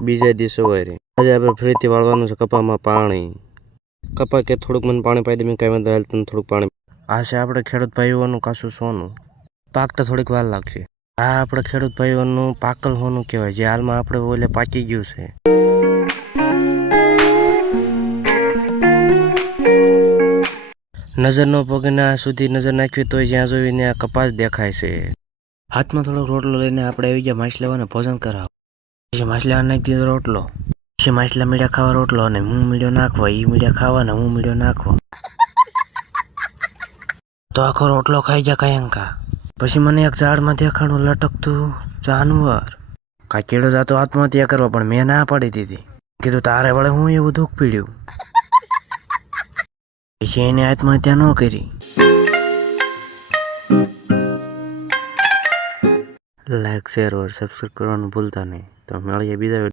બીજા દિવસે સવારે આજે આપણે ફરીથી વાળવાનું છે કપામાં પાણી. કપા કે થોડુંક મને પાણી પાઈ દે, મેં કાંઈ વાંધો હાલ તને થોડુંક પાણી. આ છે આપણે ખેડૂત ભાઈઓનું કાસું સોનું. પાકતા થોડીક વાર લાગશે. આ આપણે ખેડૂત ભાઈઓનું પાકલ હોનું કહેવાય, જે હાલમાં આપણે ઓલે પાકી ગયું છે. નજર ન પગને આ સુધી નજર નાખવી તો જ્યાં જોઈને આ કપાસ દેખાય છે. હાથમાં થોડોક રોટલો લઈને આપણે આવી ગયા માછલાઓને ભોજન કરાવ. પછી માછલા નાખી દીધો રોટલો. પછી માછલા મીડિયા ખાવા રોટલો, અને હું મીડિયો નાખવા, એ મીડિયા ખાવા ને હું મીડિયો નાખવા. તો આખો રોટલો ખાઈ ગયા કયંકા. પછી મને એક ઝાડમાં દેખાડું લટકતું જાનવર. કાંઈ કેળો જાતો આત્મહત્યા કરવા, પણ મેં ના પાડી દીધી. કીધું તારે વળે હું એવું દુઃખ પીડ્યું. પછી એને આત્મહત્યા ન કરી. લાઈક, શેર ઓર સબસ્ક્રાઈબ કરવાનું ભૂલતા નહીં. તો મળીએ બીજા